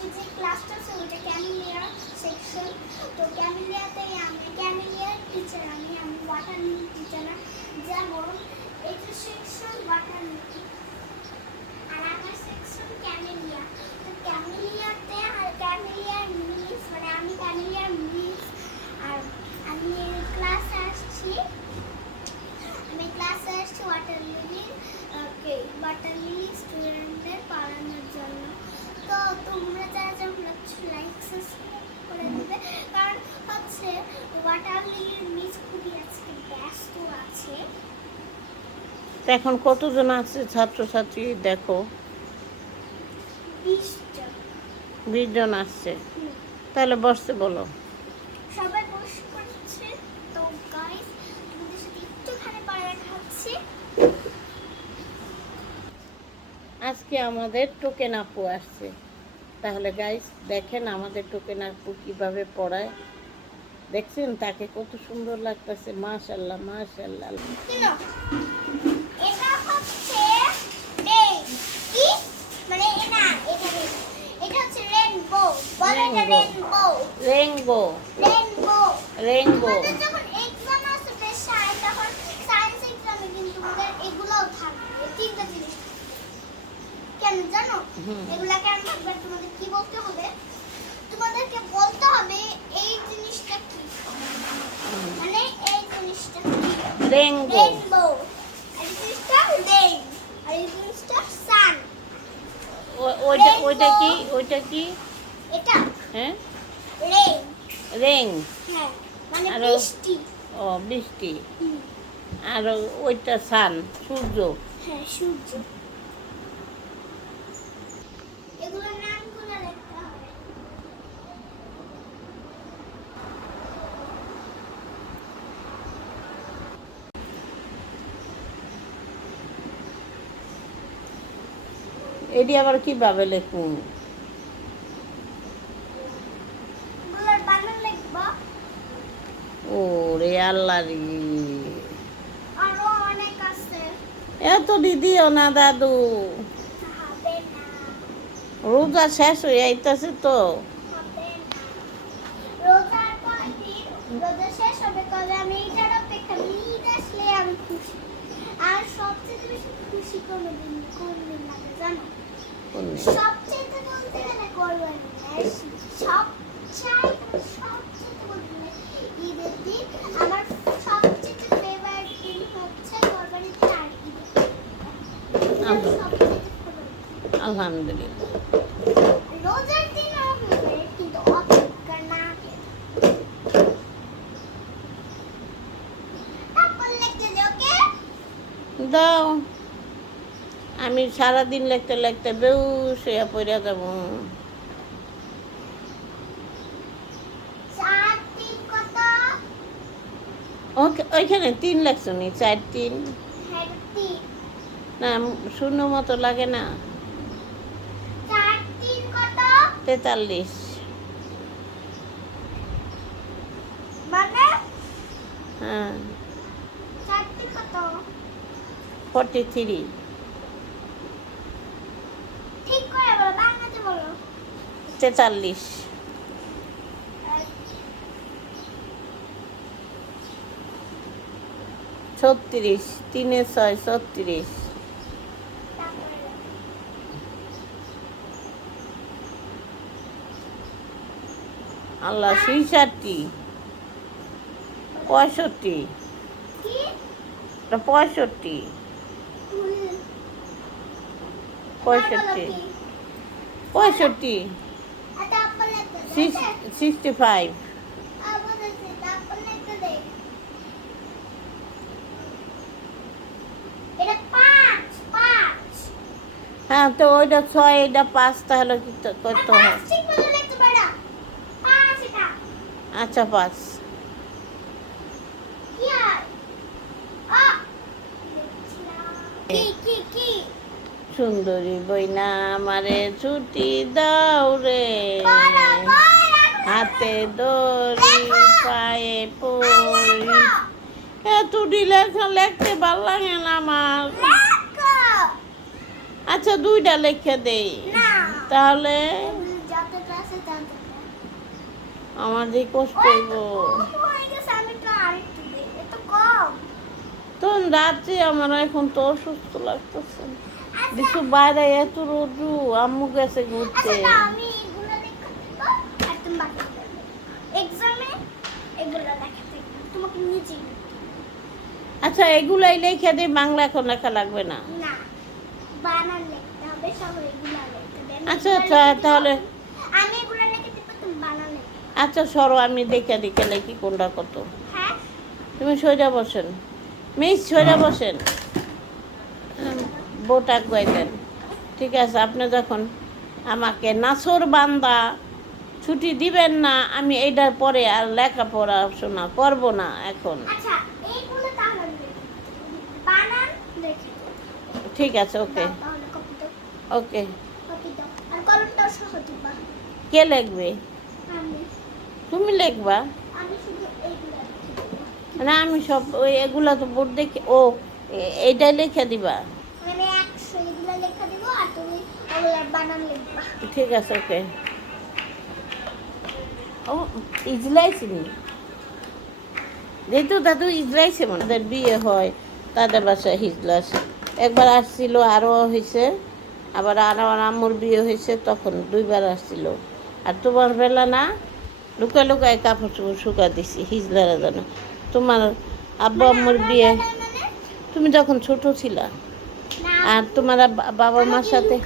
আমাদের যে ক্লাসটা আছে ওটা ক্যামিলিয়া সেকশন তো ক্যামিলিয়াতে আমি ক্যামিলিয়ার টিচার আমি আমি ওয়াটার টিচার যেমন এই যে সেকশন ওয়াটার আর আমার সেকশন ক্যামিলিয়া তো ক্যামিলিয়াতে আর ক্যামিলিয়ার মিস মানে আমি ক্যামিলিয়ার মিস আর আমি ক্লাসে আসছি আমি ক্লাসে আসছি ওয়াটার লিলি ওয়াটার লিলি স্টুডেন্টদের পড়ানোর জন্য তো তোমরা যারা যখন লাইক সাবস্ক্রাইব করে দেবে। কারণ হচ্ছে ওয়াটার লিলির মিস খুবই আজকে ব্যস্ত আছে। এখন কতজন আছে ছাত্রছাত্রী দেখো? বিশ জন। আসছে। তাহলে বসতে বলো। সবাই বসে পড়ছে তো গাইস তোমাদের সাথে একটুখানি পরে দেখা হচ্ছে আজকে আমাদের টোকেন আপু আসছে। তাহলে গাইস দেখেন আমাদের টোকেন আপু কীভাবে পড়ায়। দেখছেন? তাকে কত সুন্দর লাগতেছে। মাশাল্লাহ মাশাল্লাহ শোনো, এটা হচ্ছে রেন কি মানে এ না এটা রেন এটা হচ্ছে রেনবো বলো এটা রেনবো রেইনবো রেনবো রেইনবো তোমাদের যখন এক্সাম আসবে সায়েন্স তখন সায়েন্স এক্সামে কিন্তু তোমাদের এগুলোও থাকবে এই তিনটা জিনিস কেন জানো? হুম। এগুলা কেন তোমাদের কি বলতে হবে? তোমাদেরকে বলতে হবে এই জিনিসটা কি? মানে এই জিনিসটা কি? রেইনবো রেইনবো আর এই জিনিসটা রেইন আর এই জিনিসটা সান ওইটা ওইটা কি? ওইটা কি? এটা? হ্যাঁ? রেইন রেইন হ্যাঁ মানে বৃষ্টি। ও বৃষ্টি। আর ওইটা সান সূর্য। হ্যাঁ সূর্য এগুলোর নামগুলো লিখতে হবে এটি আবার কীভাবে লেখুন ও রে। আল্লাহ এত দিদিও না দাদু। রোজা শেষ হয়ে আইতাছে তো। আর সবচেয়ে বেশি খুশি কোনো দিন কোন দিন লাগে জানো? আলহামদুলিল্লাহ। রোজার দিন আমার ফেভারিট কিন্তু অপেক্ষা না তারপর লিখতে যে ওকে দাও। আমি সারাদিন লিখতে লিখতে বেউস হইয়া পড়ে যাব। ওইখানে তিন লেখছো নি? চার তিন? হ্যাঁ না শূন্য মতো লাগে না। তেতাল্লিশ। মানে? হ্যাঁ। ফর্টি থ্রি ঠিক করে বলো বাংলাতে বলো তেতাল্লিশ ছত্রিশ তিনে ছয় ছত্রিশ। আল্লাহ ছিষট্টি পঁয়ষট্টি পঁয়ষট্টি পঁয়ষট্টি পঁয়ষট্টি। সিক্সটি ফাইভ হ্যাঁ তো ওইটা ছয় এটা পাঁচ তাহলে করতে হয়? আচ্ছা পাঁচ। সুন্দরী বইনা আমারে ছুটি দাও রে। হাতে দড়ি পায়ে পড়ি। এত লেখা লিখতে ভালো লাগে না আমার। আচ্ছা দুইটা লিখে দেই। তাহলে? আমার যে কষ্ট হইব। তখন রাত্রে আমার এখন তো অসুস্থ লাগতেছে। আচ্ছা। কিছু বাইরে এত রোদু আম্মু গেছে ঘুরতে আচ্ছা না আমি এগুলো লেখা দিব আর তুমি বাকি এক্সামে এগুলো লেখা থাকবে তোমাকে নিজে আচ্ছা এগুলাই লেখা দিয়ে বাংলা এখন লেখা লাগবে না? আচ্ছা আচ্ছা তাহলে আচ্ছা সরো আমি দেখে দেখে লেখি কোনটা কত। হ্যাঁ? তুমি সোজা বসেন। মিস সোজা বসেন। বোটা দেন। ঠিক আছে আপনি যখন আমাকে নাসর বান্দা ছুটি দিবেন না আমি এইটার পরে আর লেখাপড়া শোনা করব না এখন আচ্ছা এইগুলো তাহলে আমি লিখে দিব। বানান লিখে দিব। ঠিক আছে ওকে ওকে কে লিখবে? তুমি লিখবা। মানে আমি সব ওই এগুলা তো বোর্ড দেখে ও এইটাই লিখে দিবা। মানে ঠিক আছে ওকে ও ইজলাইছি নি? যেহেতু দাদু ইজলাইছে মনে বিয়ে হয়। তাদের বাসায় হিজলাস একবার আসছিল আরও হয়েছে আবার আর আমার আম্মুর বিয়ে হয়েছে তখন দুইবার আসছিল। আর তোমার বেলা না লুকায় লুকায় কাপড় চোপড় শুকা দিছি হিজলারা যেন তোমার আব্বু আম্মুর বিয়ে তুমি যখন ছোট ছিলা আর তোমার বাবা মার সাথে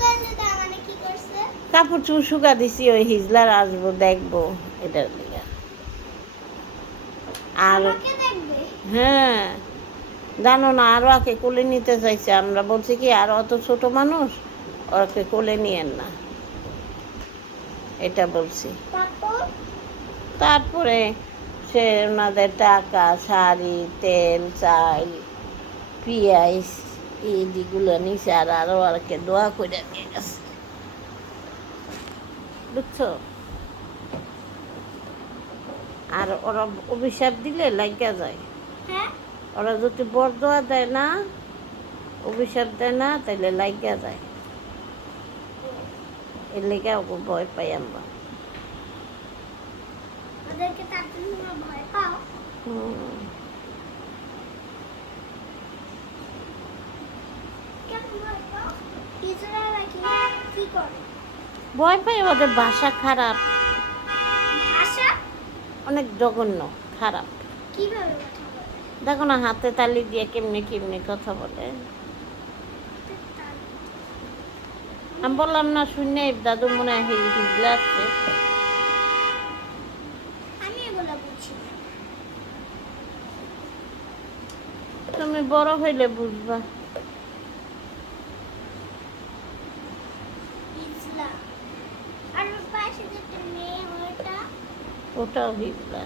কাপড় চুপড় শুকা দিছি ওই হিজলার আসব দেখব এটার লিগা। আর হ্যাঁ। জানো না আরও আকে কোলে নিতে চাইছে। আমরা বলছি কি আর অত ছোট মানুষ ওকে কোলে নিয়েন না। এটা বলছি। তারপরে? সে ওনাদের টাকা শাড়ি তেল চাল পিঁয়াজ এইগুলো নিছে আর আরও আর কে দোয়া করে দিয়ে গেছে। বুঝছ? আর ওরা অভিশাপ দিলে লাগিয়া যায়। হ্যাঁ? ওরা যদি বর দোয়া না অভিশাপ দেয় না তাহলে লাগিয়া যায়। এর লেগে ওকে ভয় পাই আমরা। ভয় পাই ওদের ভাষা খারাপ। অনেক জঘন্য খারাপ। কীভাবে দেখো না হাতে তালি দিয়ে কেমনি কেমনি কথা বলে। আমি বললাম না শুনে দাদু মনে হয় হিজলা আসছে। তুমি বড় হইলে বুঝবা। ওটাও হিজলা